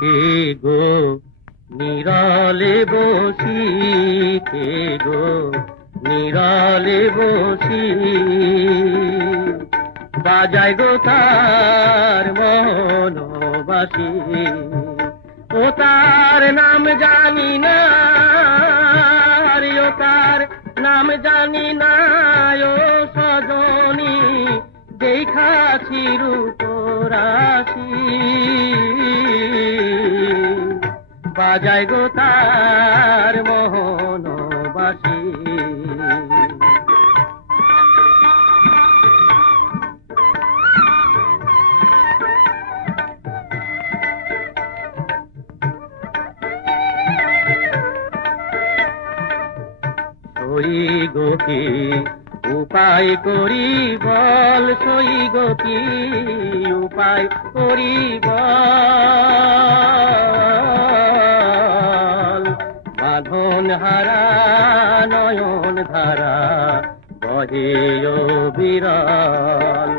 কে গো নিরালে বসি, কে গো নিরালে বসি, বাজায় গো তার মনবাসী। ও তার নাম জানি না, ও তার নাম জানি না, ও সজনী দেখাছি রূপরাশি, বাজায় গো তার মোহনবাসী। সই গো কি উপায় করি বল, সই গো কি উপায় করি বল, বাঁধন হারা নয়ন ধারা বহে বিরল।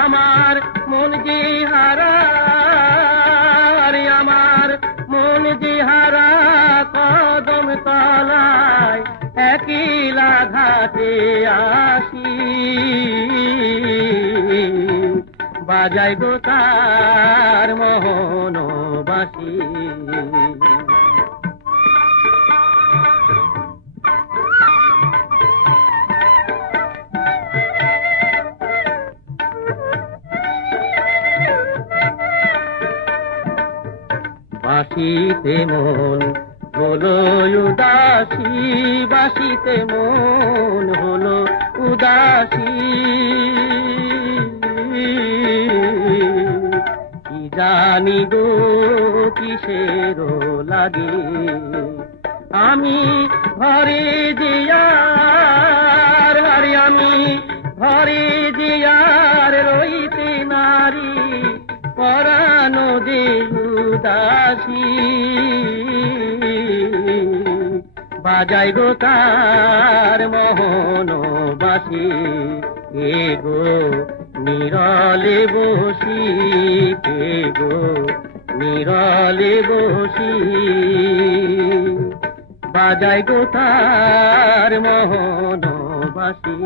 আমার মন যে হারা, আমার মন যে হারা, কদম তলায় একলা ঘাটে আসি, বাজায় গো তার মোহনবাসী। বাঁশিতে মন হলো উদাসী, বাঁশিতে মন হলো উদাসী, কি জানি গো কিসের লাগে, আমি ঘরে জিয়ার, আমি ঘরে জিয়ার রইতে নারী, পরানো যে উদাসী, বাজায় গো তার মোহনবাসী। কে গো নিরালে বসি, কে গো নিরালে বসি, বাজায় গো তার মোহনবাসী।